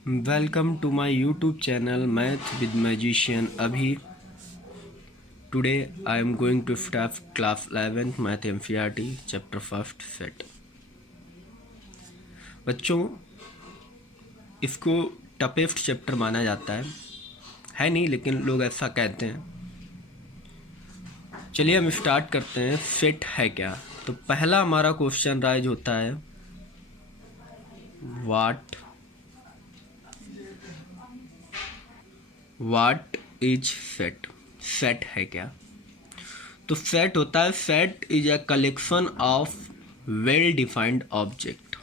Welcome to my YouTube channel math with magician Abhi. Today I am going to start class 11th math MCERT chapter first set. बच्चों, इसको toughest chapter माना जाता है नहीं, लेकिन लोग ऐसा कहते हैं। चलिए हम स्टार्ट करते हैं। सेट है क्या? तो पहला हमारा क्वेश्चन राइज होता है, वाट इज सेट? सेट है क्या? तो सेट होता है, set is a collection of well defined object.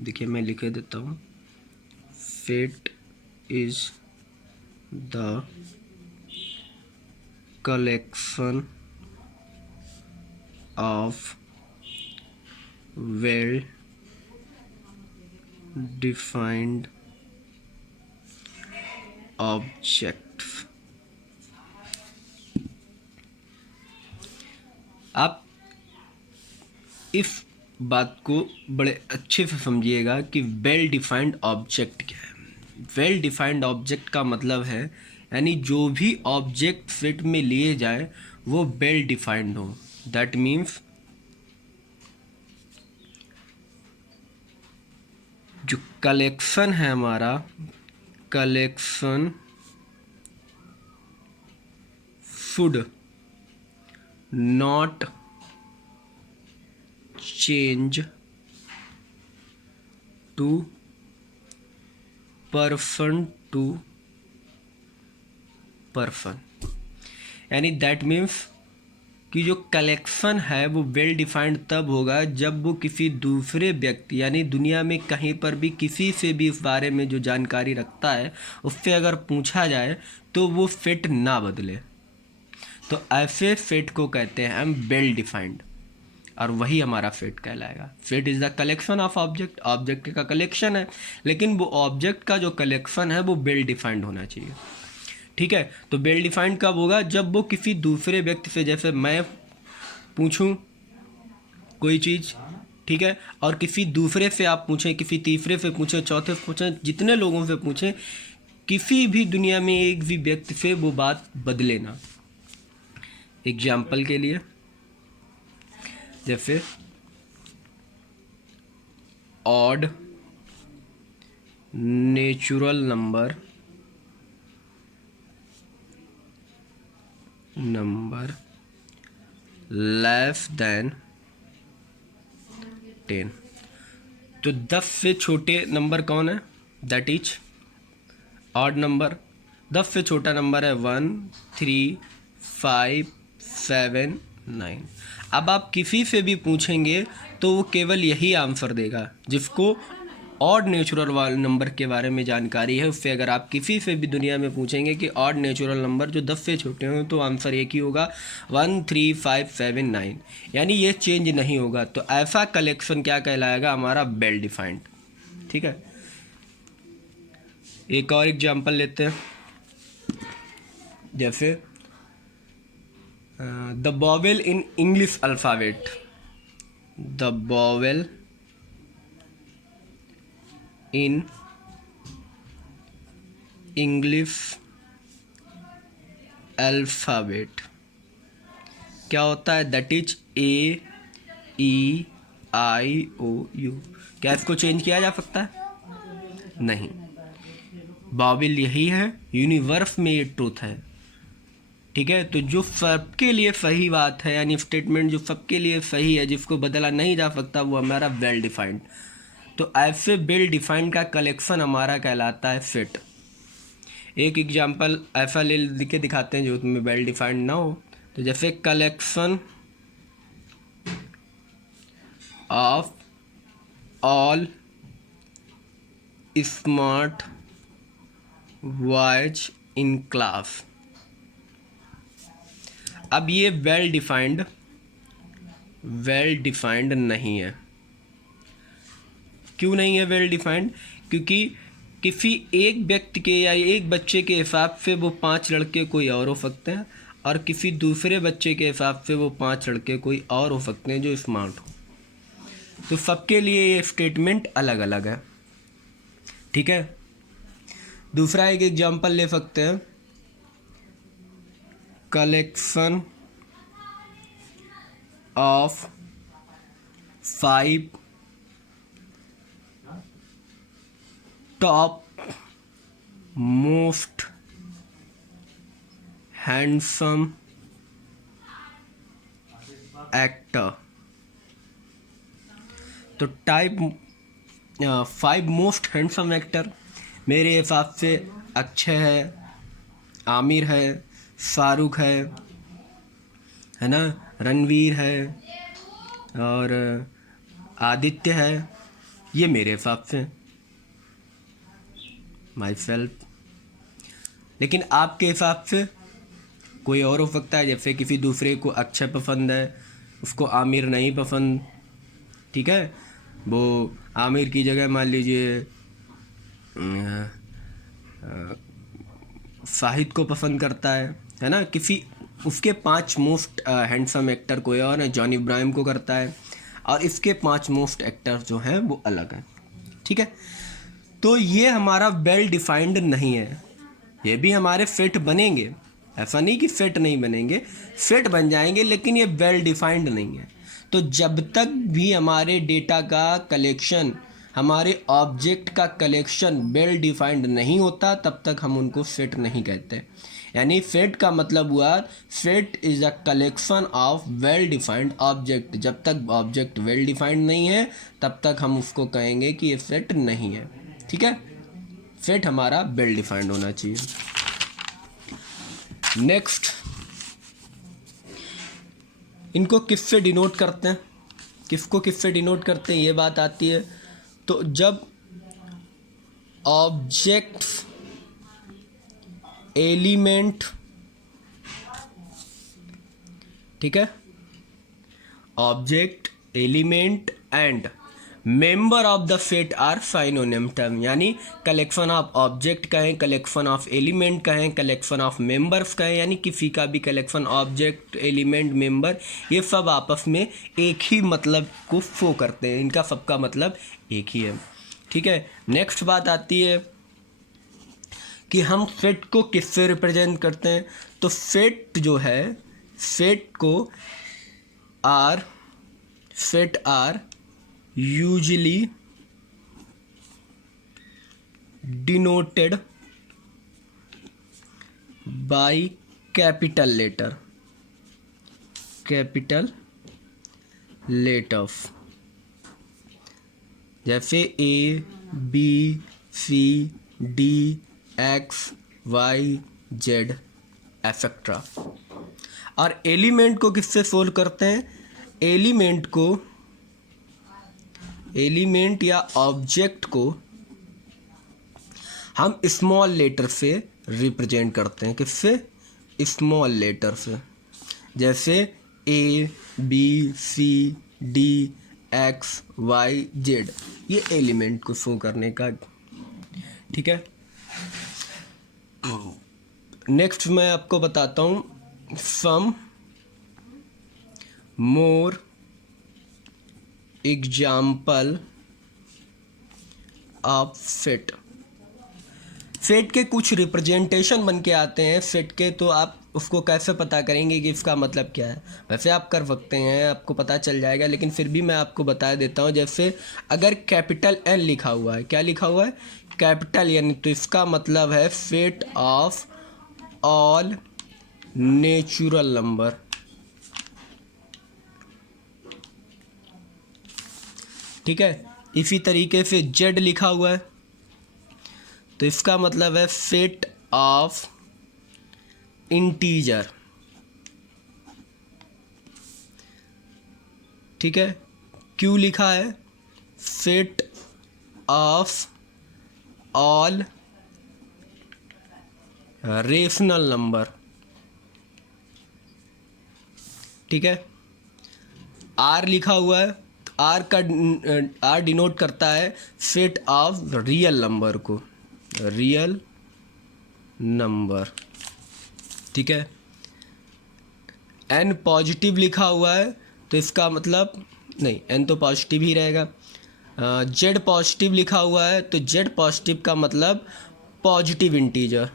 देखिए मैं लिखे देता हूँ, set is the collection of well defined objects. आप इस बात को बड़े अच्छे से समझिएगा कि वेल डिफाइंड ऑब्जेक्ट क्या है। वेल डिफाइंड ऑब्जेक्ट का मतलब है, यानी जो भी ऑब्जेक्ट सेट में लिए जाए वो वेल डिफाइंड हो। दैट मीन्स जो कलेक्शन है हमारा, collection should not change to person to person. यानी दैट मीन्स कि जो कलेक्शन है वो वेल डिफाइंड तब होगा जब वो किसी दूसरे व्यक्ति, यानी दुनिया में कहीं पर भी किसी से भी इस बारे में जो जानकारी रखता है उससे अगर पूछा जाए तो वो फिट ना बदले। तो ऐसे फिट को कहते हैं हम वेल डिफाइंड, और वही हमारा फिट कहलाएगा। Fit is the collection of object. Object का कलेक्शन है, लेकिन वो ऑब्जेक्ट का जो कलेक्शन है वो वेल डिफाइंड होना चाहिए। ठीक है, तो वेल डिफाइंड कब होगा? जब वो किसी दूसरे व्यक्ति से, जैसे मैं पूछूं कोई चीज़, ठीक है, और किसी दूसरे से आप पूछें, किसी तीसरे से पूछें, चौथे से पूछें, जितने लोगों से पूछें, किसी भी दुनिया में एक भी व्यक्ति से वो बात बदले ना। एग्जाम्पल के लिए, जैसे odd natural number less than 10। तो 10 से छोटे नंबर कौन है? That is odd number. 10 से छोटा नंबर है 1, 3, 5, 7, 9। अब आप किसी से भी पूछेंगे तो वो केवल यही आंसर देगा जिसको ऑड नेचुरल वाले नंबर के बारे में जानकारी है। उससे अगर आप किसी से भी दुनिया में पूछेंगे कि ऑड नेचुरल नंबर जो 10 से छोटे हों, तो आंसर एक ही होगा, 1, 3, 5, 7, 9। यानी ये चेंज नहीं होगा। तो ऐसा कलेक्शन क्या कहलाएगा? हमारा वेल डिफाइंड। ठीक है, एक और एग्जांपल लेते हैं। जैसे the vowel in English alphabet. The vowel in English alphabet क्या होता है? That is A, E, I, O, U। क्या इसको चेंज किया जा सकता है? नहीं। वॉवेल यही है, यूनिवर्स में ये ट्रूथ है। ठीक है, तो जो सबके लिए सही बात है, यानी स्टेटमेंट जो सबके लिए सही है, जिसको बदला नहीं जा सकता, वो हमारा वेल डिफाइंड। तो ऐसे वेल डिफाइंड का कलेक्शन हमारा कहलाता है सेट। एक एग्जांपल ऐसा ले के दिखाते हैं जो उसमें वेल डिफाइंड ना हो। तो जैसे collection of all smart boys in class. अब ये वेल डिफाइंड नहीं है। क्यों नहीं है वेल डिफाइंड? क्योंकि किसी एक व्यक्ति के या एक बच्चे के हिसाब से वो 5 लड़के कोई और हो सकते हैं, और किसी दूसरे बच्चे के हिसाब से वो 5 लड़के कोई और हो सकते हैं जो स्मार्ट हो। तो सबके लिए ये स्टेटमेंट अलग अलग है। ठीक है, दूसरा एक एग्जांपल ले सकते हैं, collection of 5 top most handsome actor. तो टाइप 5 मोस्ट हैंडसम एक्टर मेरे हिसाब से अक्षय है, आमिर है, शाहरुख है ना, रणवीर है और आदित्य है। ये मेरे हिसाब से माई सेल्फ। लेकिन आपके हिसाब से कोई और हो सकता है, जैसे किसी दूसरे को अक्षय पसंद है, उसको आमिर नहीं पसंद, ठीक है, वो आमिर की जगह मान लीजिए शाहिद को पसंद करता है ना। किसी उसके 5 मोस्ट हैंडसम एक्टर कोई और है, जॉन इब्राहिम को करता है, और इसके 5 मोस्ट एक्टर जो हैं वो अलग हैं, ठीक है। तो ये हमारा वेल डिफाइंड नहीं है, ये भी हमारे फिट बनेंगे, ऐसा नहीं कि फिट नहीं बनेंगे, फिट बन जाएंगे, लेकिन ये वेल डिफाइंड नहीं है। तो जब तक भी हमारे डेटा का कलेक्शन, हमारे ऑब्जेक्ट का कलेक्शन वेल डिफाइंड नहीं होता, तब तक हम उनको फिट नहीं कहते। यानी फिट का मतलब हुआ fit is a collection of well defined object. जब तक ऑब्जेक्ट वेल डिफाइंड नहीं है तब तक हम उसको कहेंगे कि ये फिट नहीं है, ठीक है। फिट हमारा वेल डिफाइंड होना चाहिए। नेक्स्ट, इनको किससे डिनोट करते हैं, किसको किससे डिनोट करते हैं, ये बात आती है। तो जब ऑब्जेक्ट्स, एलिमेंट, ठीक है, object, element and member of the set are synonym term. यानी कलेक्शन ऑफ ऑब्जेक्ट कहें, कलेक्शन ऑफ एलिमेंट कहें, कलेक्शन ऑफ मेंबर्स कहें, यानी किसी का भी कलेक्शन ऑब्जेक्ट, एलिमेंट, मेंबर, ये सब आपस में एक ही मतलब को शो करते हैं, इनका सबका मतलब एक ही है, ठीक है। नेक्स्ट बात आती है कि हम सेट को किससे रिप्रेजेंट करते हैं। तो सेट जो है, सेट को set are usually denoted by capital letters, जैसे A, B, C, D, X, Y, Z etcetera. और एलिमेंट को किससे सोल्व करते हैं, एलिमेंट या ऑब्जेक्ट को हम स्मॉल लेटर से रिप्रेजेंट करते हैं, किससे, स्मॉल लेटर से, जैसे A, B, C, D, X, Y, Z, ये एलिमेंट को शो करने का, ठीक है। नेक्स्ट मैं आपको बताता हूँ some more example of fit. Fit के कुछ रिप्रेजेंटेशन बन के आते हैं फिट के, तो आप उसको कैसे पता करेंगे कि इसका मतलब क्या है। वैसे आप कर सकते हैं, आपको पता चल जाएगा, लेकिन फिर भी मैं आपको बता देता हूँ। जैसे अगर कैपिटल N लिखा हुआ है, क्या लिखा हुआ है, कैपिटल N, तो इसका मतलब है fit of all natural number, ठीक है। इसी तरीके से Z लिखा हुआ है तो इसका मतलब है फिट ऑफ इंटीजर, ठीक है। Q लिखा है fit of all rational number, ठीक है। R लिखा हुआ है, R डिनोट करता है फिट ऑफ रियल नंबर को, रियल नंबर, ठीक है। N पॉजिटिव लिखा हुआ है तो इसका मतलब, नहीं N तो पॉजिटिव ही रहेगा। Z पॉजिटिव लिखा हुआ है तो Z पॉजिटिव का मतलब positive integer,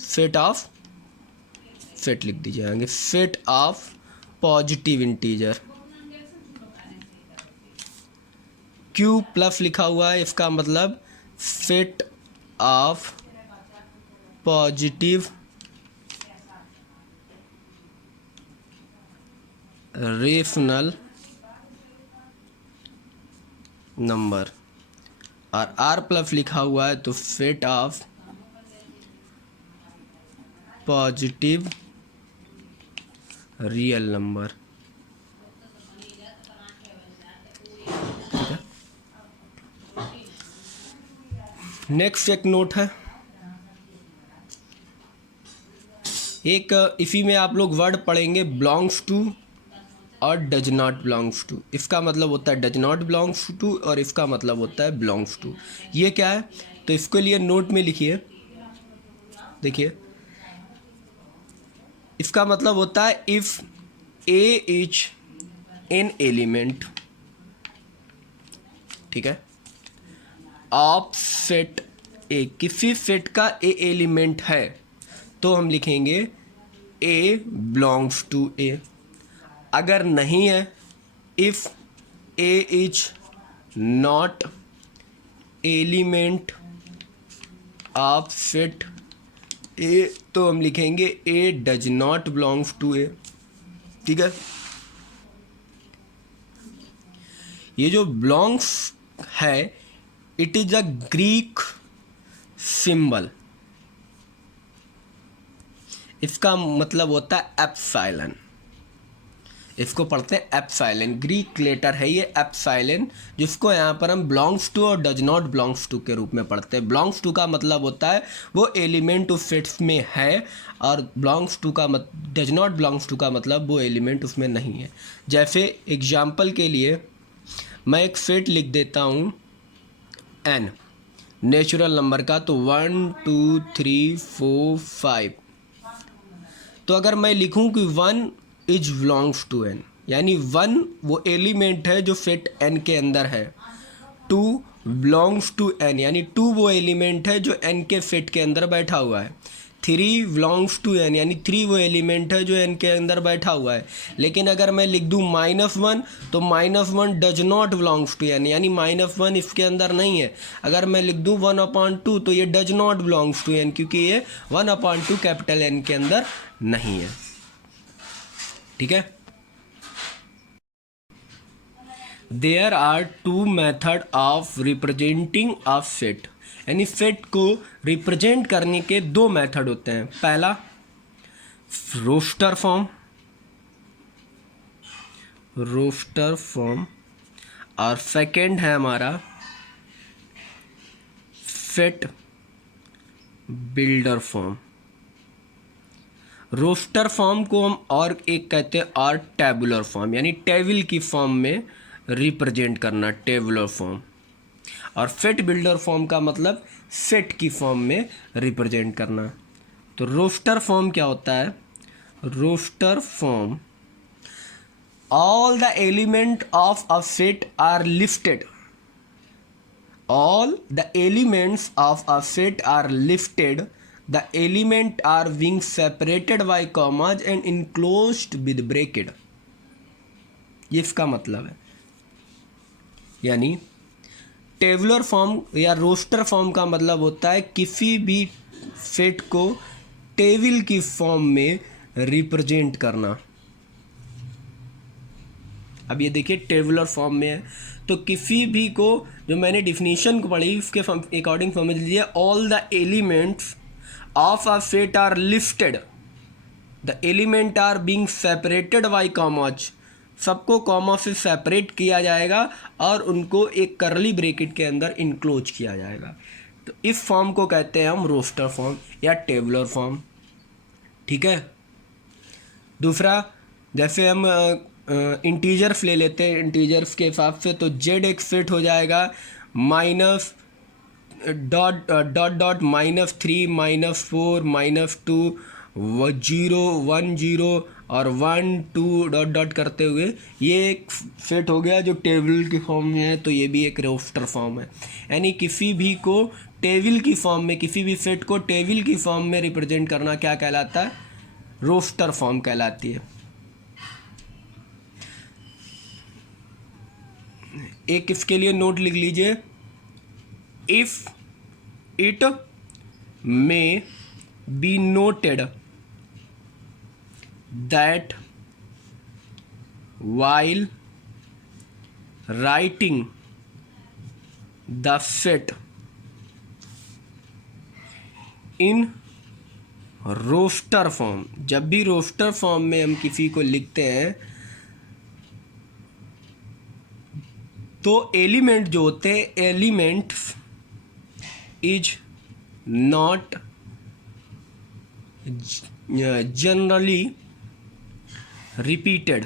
fit of, fit लिख दीजिए आगे, fit of positive integer. Q plus लिखा हुआ है, इसका मतलब fit of positive rational number, और आर प्लस लिखा हुआ है तो fit of positive real number. ठीक है, नेक्स्ट एक नोट है, एक इसी में आप लोग वर्ड पढ़ेंगे बिलोंग्स टू और डज नॉट बिलोंग्स टू। इसका मतलब होता है डज नॉट बिलोंग्स टू और इसका मतलब होता है बिलोंग्स टू। ये क्या है, तो इसके लिए नोट में लिखिए, देखिए इसका मतलब होता है if A is an element, ठीक है, ऑफ सेट ए, किसी सेट का ए एलिमेंट है तो हम लिखेंगे ए बिलोंग्स टू ए। अगर नहीं है, if A is not element of set ए तो हम लिखेंगे ए डज नॉट बिलोंग्स टू ए। ठीक है, ये जो बिलोंग्स है it is a Greek symbol, इसका मतलब होता है एप्सिलॉन, इसको पढ़ते हैं एप्सिलॉन, ग्रीक लेटर है ये एप्सिलॉन, जिसको यहाँ पर हम बिलोंग्स टू और डज नॉट बिलोंग्स टू के रूप में पढ़ते हैं। बिलोंग्स टू का मतलब होता है वो एलिमेंट उस सेट्स में है, और बिलोंग्स टू का डज नॉट बिलोंग्स टू का मतलब वो एलिमेंट उसमें नहीं है। जैसे एग्जाम्पल के लिए मैं एक सेट लिख देता हूँ एन, नेचुरल नंबर का, तो 1 2 3 4 5, तो अगर मैं लिखूं कि 1 इज बिलोंग्स टू एन, यानी 1 वो एलिमेंट है जो सेट एन के अंदर है, 2 बिलोंग्स टू एन यानी 2 वो एलिमेंट है जो एन के सेट के अंदर बैठा हुआ है, 3 बिलोंग्स टू एन यानी 3 वो एलिमेंट है जो एन के अंदर बैठा हुआ है। लेकिन अगर मैं लिख दूँ -1 तो -1 does not belongs to N, यानी -1 इसके अंदर नहीं है। अगर मैं लिख दूँ 1/2 तो ये does not belongs to N, क्योंकि ये 1/2 कैपिटल एन के अंदर नहीं है। ठीक है, there are 2 method of representing a set, यानी सेट को रिप्रेजेंट करने के 2 मेथड होते हैं। पहला रोस्टर फॉर्म, रोस्टर फॉर्म, और सेकंड है हमारा set builder form. Roster form को हम और एक कहते हैं और टेबुलर फॉर्म, यानी टेबल की फॉर्म में रिप्रेजेंट करना, टेबुलर फॉर्म। और सेट बिल्डर फॉर्म का मतलब सेट की फॉर्म में रिप्रेजेंट करना। तो रोस्टर फॉर्म क्या होता है, roster form, all the element of a set are listed, all the elements of a set are listed, the element are being separated by commas and enclosed with bracket। ये इसका मतलब है, यानी tabular form या roster form का मतलब होता है किसी भी सेट को टेबल की फॉर्म में रिप्रेजेंट करना। अब ये देखिए टेबुलर फॉर्म में है, तो किसी भी को, जो मैंने डिफिनीशन को पढ़ी उसके अकॉर्डिंग समझ लीजिए, all the elements of a set are listed, the element are being separated by commas, सबको कॉमा से सेपरेट किया जाएगा और उनको एक करली ब्रैकेट के अंदर इनक्लोज किया जाएगा। तो इस फॉर्म को कहते हैं हम रोस्टर फॉर्म या टेबुलर फॉर्म। ठीक है, दूसरा जैसे हम इंटीजर्स ले लेते हैं, इंटीजर्स के हिसाब से, तो जेड एक सेट हो जाएगा -... डॉट डॉट -3 -4 -2 0 1 0 और 1 2 डॉट डॉट करते हुए ये एक सेट हो गया जो टेबल की फॉर्म में है, तो ये भी एक रोस्टर फॉर्म है। यानी किसी भी को टेबल की फॉर्म में, किसी भी सेट को टेबल की फॉर्म में रिप्रेजेंट करना क्या कहलाता है? रोस्टर फॉर्म कहलाती है। एक इसके लिए नोट लिख लीजिए, if it may be noted that while writing the set in roster form, जब भी रोस्टर फॉर्म में हम किसी को लिखते हैं तो एलिमेंट जो होते हैं, elements is not generally repeated.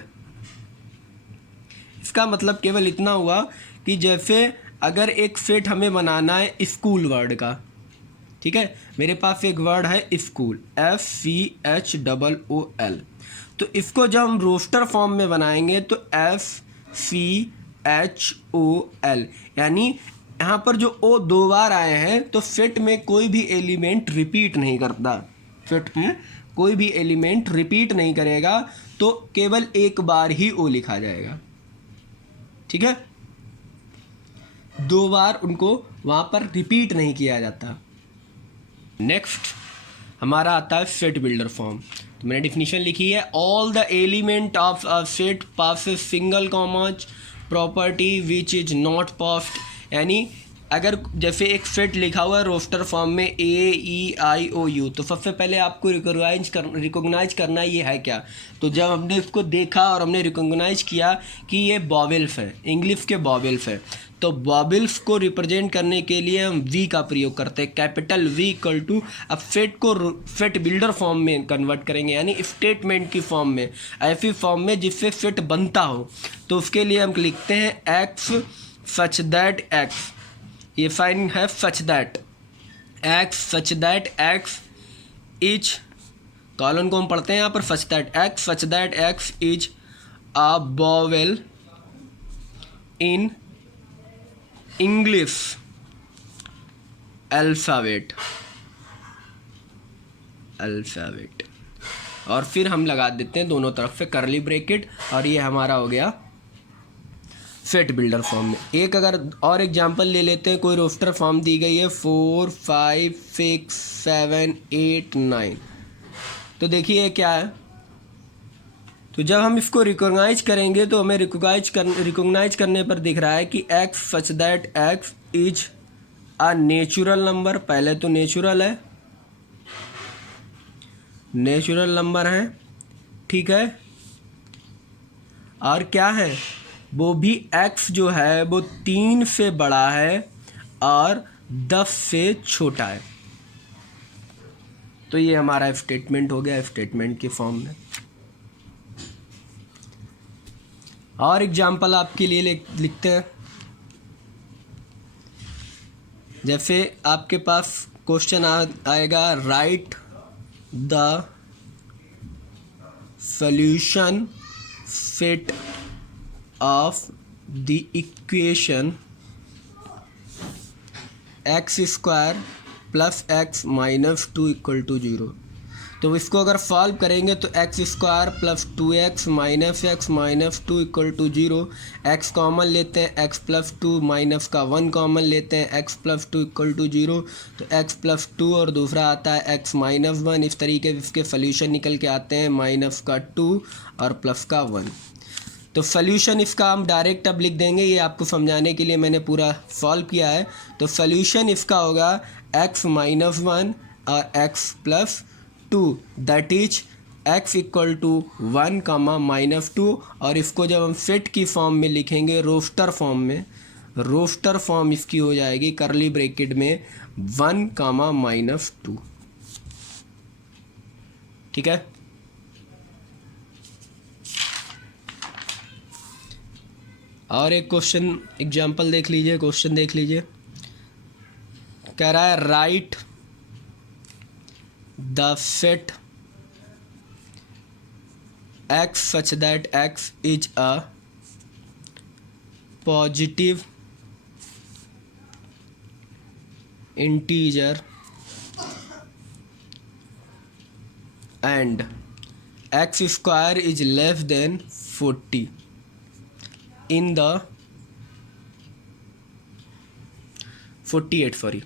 इसका मतलब केवल इतना हुआ कि जैसे अगर एक सेट हमें बनाना है स्कूल वर्ड का, ठीक है, मेरे पास एक वर्ड है स्कूल, SCHOOL, तो इसको जब हम रोस्टर फॉर्म में बनाएंगे तो SCHOL, यानी यहाँ पर जो ओ 2 बार आए हैं तो सेट में कोई भी एलिमेंट रिपीट नहीं करता, सेट में कोई भी एलिमेंट रिपीट नहीं करेगा, तो केवल एक बार ही ओ लिखा जाएगा, ठीक है, 2 बार उनको वहाँ पर रिपीट नहीं किया जाता। नेक्स्ट हमारा आता है सेट बिल्डर फॉर्म। तो मैंने डिफिनीशन लिखी है, all the element of a set passes single commas property which is not passed. यानी अगर जैसे एक सेट लिखा हुआ है रोस्टर फॉर्म में AEIOU, तो सबसे पहले आपको रिकॉग्नाइज करना ये है क्या। तो जब हमने इसको देखा और हमने रिकॉग्नाइज किया कि ये बॉबल्स है, इंग्लिश के बॉबल्स है, तो बॉबल्स को रिप्रेजेंट करने के लिए हम V का प्रयोग करते हैं, कैपिटल V इक्वल टू। अब सेट को सेट बिल्डर फॉर्म में कन्वर्ट करेंगे, यानी स्टेटमेंट की फॉर्म में, ऐसी फॉर्म में जिससे सेट बनता हो, तो उसके लिए हम लिखते हैं X सच दैट X, ये फाइन है such that X such that X is, colon को हम पढ़ते हैं यहाँ पर such that X such that X is a vowel in English alphabet, और फिर हम लगा देते हैं दोनों तरफ से करली ब्रैकेट, और ये हमारा हो गया सेट बिल्डर फॉर्म में। एक अगर और एग्जांपल ले लेते हैं, कोई रोस्टर फॉर्म दी गई है 4 5 6 7 8 9, तो देखिए क्या है। तो जब हम इसको रिकॉग्नाइज करेंगे तो हमें रिकॉग्नाइज करने पर दिख रहा है कि X such that X is a natural number, पहले तो नेचुरल है, नेचुरल नंबर है, ठीक है, और क्या है, वो भी X जो है वो 3 से बड़ा है और 10 से छोटा है। तो ये हमारा स्टेटमेंट हो गया, स्टेटमेंट की फॉर्म में। और एग्जाम्पल आपके लिए लिखते हैं, जैसे आपके पास क्वेश्चन आएगा, write the solution set of the equation x square plus x minus 2 equal to 0। तो इसको अगर सॉल्व करेंगे तो x square plus 2x minus x minus 2 equal to 0, x common लेते हैं, x प्लस 2 माइनस का 1 कॉमन लेते हैं, x प्लस 2 इक्वल टू 0, तो x प्लस 2 और दूसरा आता है x माइनस 1। इस तरीके से इसके सोल्यूशन निकल के आते हैं माइनस का 2 और प्लस का 1। तो सोल्यूशन इसका हम डायरेक्ट अब लिख देंगे, ये आपको समझाने के लिए मैंने पूरा सॉल्व किया है। तो सोल्यूशन इसका होगा x माइनस 1 और x plus 2, that is x equal to 1 comma minus 2, और इसको जब हम सेट की फॉर्म में लिखेंगे रोस्टर फॉर्म में, रोस्टर फॉर्म इसकी हो जाएगी करली ब्रैकेट में 1 कामा माइनस 2, ठीक है। और एक क्वेश्चन एग्जाम्पल देख लीजिए, क्वेश्चन देख लीजिए, कह रहा है right the set x such that x is a positive integer and x square is less than 40 in the 48 sorry,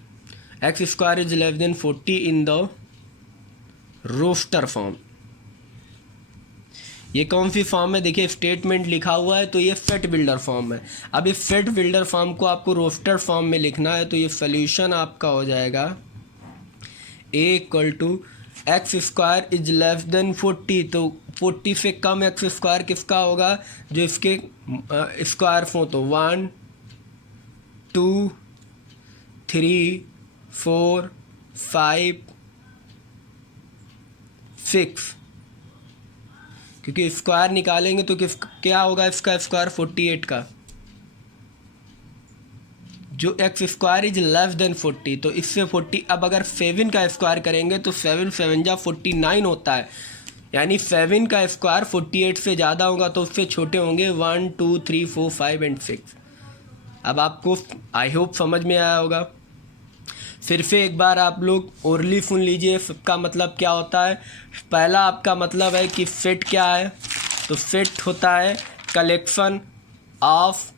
x square is less than 40 in the roster form. ये कौन सी form है? देखिए statement लिखा हुआ है तो ये fit builder form है। अब इस फिट बिल्डर फॉर्म को आपको रोस्टर फॉर्म में लिखना है तो ये सोल्यूशन आपका हो जाएगा a equal to x square is less than 40, तो 40 से कम एक्स स्क्वायर किसका होगा? जो इसके स्क्वायर हो, तो 1 2 3 4 5 6, क्योंकि स्क्वायर निकालेंगे तो क्या होगा इसका स्क्वायर 48 का, जो x square is less than 40, तो इससे 40। अब अगर 7 का स्क्वायर करेंगे तो 7 7 जा 49 होता है, यानी 7 का स्क्वायर 48 से ज़्यादा होगा तो उससे छोटे होंगे 1 2 3 4 5 एंड 6। अब आपको आई होप समझ में आया होगा। फिर से एक बार आप लोग ओरली सुन लीजिए सबका मतलब क्या होता है। पहला आपका मतलब है कि फिट क्या है, तो फिट होता है collection of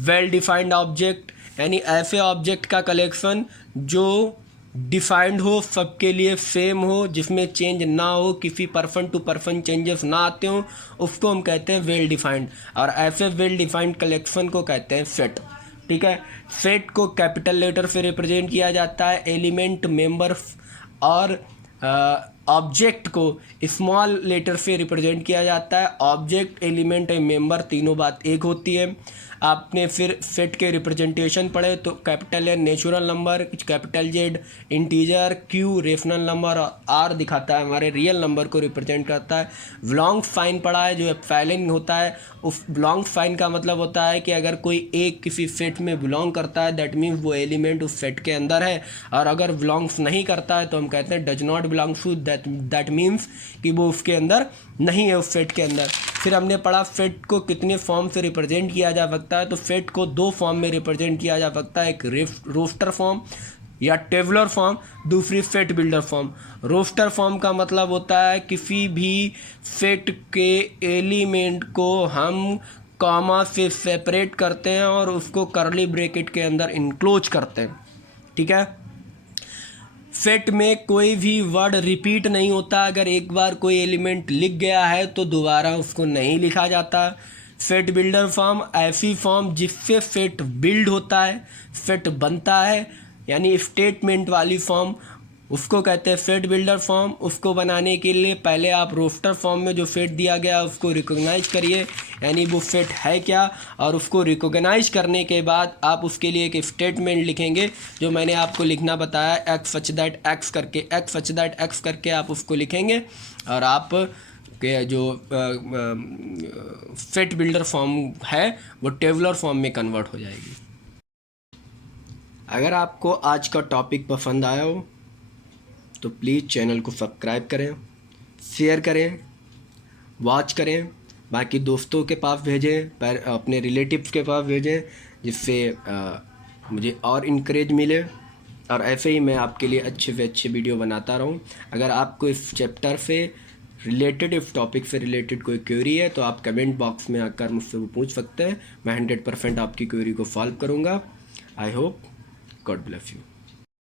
well defined object, यानी ऐसे ऑब्जेक्ट का कलेक्शन जो डिफाइंड हो, सबके लिए सेम हो, जिसमें चेंज ना हो, किसी पर्सन टू पर्सन चेंजेस ना आते हो, उसको हम कहते हैं वेल डिफाइंड। और ऐसे वेल डिफाइंड कलेक्शन को कहते हैं सेट। ठीक है, सेट को कैपिटल लेटर से रिप्रेजेंट किया जाता है, एलिमेंट मेंबर और ऑब्जेक्ट को स्मॉल लेटर से रिप्रेजेंट किया जाता है। ऑब्जेक्ट, एलिमेंट और मेंबर तीनों बात एक होती है। आपने फिर सेट के रिप्रेजेंटेशन पढ़े तो capital N natural number, capital Z integer, Q rational number और आर दिखाता है हमारे रियल नंबर को रिप्रेजेंट करता है। ब्लॉन्ग साइन पढ़ा है जो एप्सिलॉन होता है। उस ब्लॉन्ग साइन का मतलब होता है कि अगर कोई एक किसी सेट में बिलोंग करता है दैट मीन्स वो एलिमेंट उस सेट के अंदर है, और अगर बिलोंग्स नहीं करता है तो हम कहते हैं does not belong to, that means कि वो उसके अंदर नहीं है, उस सेट के अंदर। फिर हमने पढ़ा सेट को कितने फॉर्म से रिप्रेजेंट किया जा सकता है, तो सेट को 2 फॉर्म में रिप्रेजेंट किया जा सकता है, एक रोस्टर फॉर्म या टेबुलर फॉर्म, दूसरी set builder form. Roster form का मतलब होता है किसी भी सेट के एलिमेंट को हम कॉमा से सेपरेट करते हैं और उसको कर्ली ब्रैकेट के अंदर इनक्लोज करते हैं। ठीक है, सेट में कोई भी वर्ड रिपीट नहीं होता। अगर एक बार कोई एलिमेंट लिख गया है तो दोबारा उसको नहीं लिखा जाता। सेट बिल्डर फॉर्म ऐसी फॉर्म जिससे सेट बिल्ड होता है, सेट बनता है, यानी स्टेटमेंट वाली फॉर्म, उसको कहते हैं सेट बिल्डर फॉर्म। उसको बनाने के लिए पहले आप रोस्टर फॉर्म में जो सेट दिया गया है उसको रिकॉग्नाइज करिए, यानी वो सेट है क्या, और उसको रिकॉग्नाइज करने के बाद आप उसके लिए एक स्टेटमेंट लिखेंगे जो मैंने आपको लिखना बताया, एक्स सच दैट एक्स करके, एक्स सच दैट एक्स करके आप उसको लिखेंगे और आप के जो सेट बिल्डर फॉर्म है वो टेबुलर फॉर्म में कन्वर्ट हो जाएगी। अगर आपको आज का टॉपिक पसंद आया हो तो प्लीज़ चैनल को सब्सक्राइब करें, शेयर करें, वॉच करें, बाकी दोस्तों के पास भेजें, पर अपने रिलेटिव्स के पास भेजें, जिससे मुझे और इनकरेज मिले और ऐसे ही मैं आपके लिए अच्छे से अच्छे वीडियो बनाता रहूं। अगर आपको इस चैप्टर से रिलेटेड, इस टॉपिक से रिलेटेड कोई क्वेरी है तो आप कमेंट बॉक्स में आकर मुझसे वो पूछ सकते हैं। मैं 100% आपकी क्वेरी को सॉल्व करूँगा। I hope, God bless you.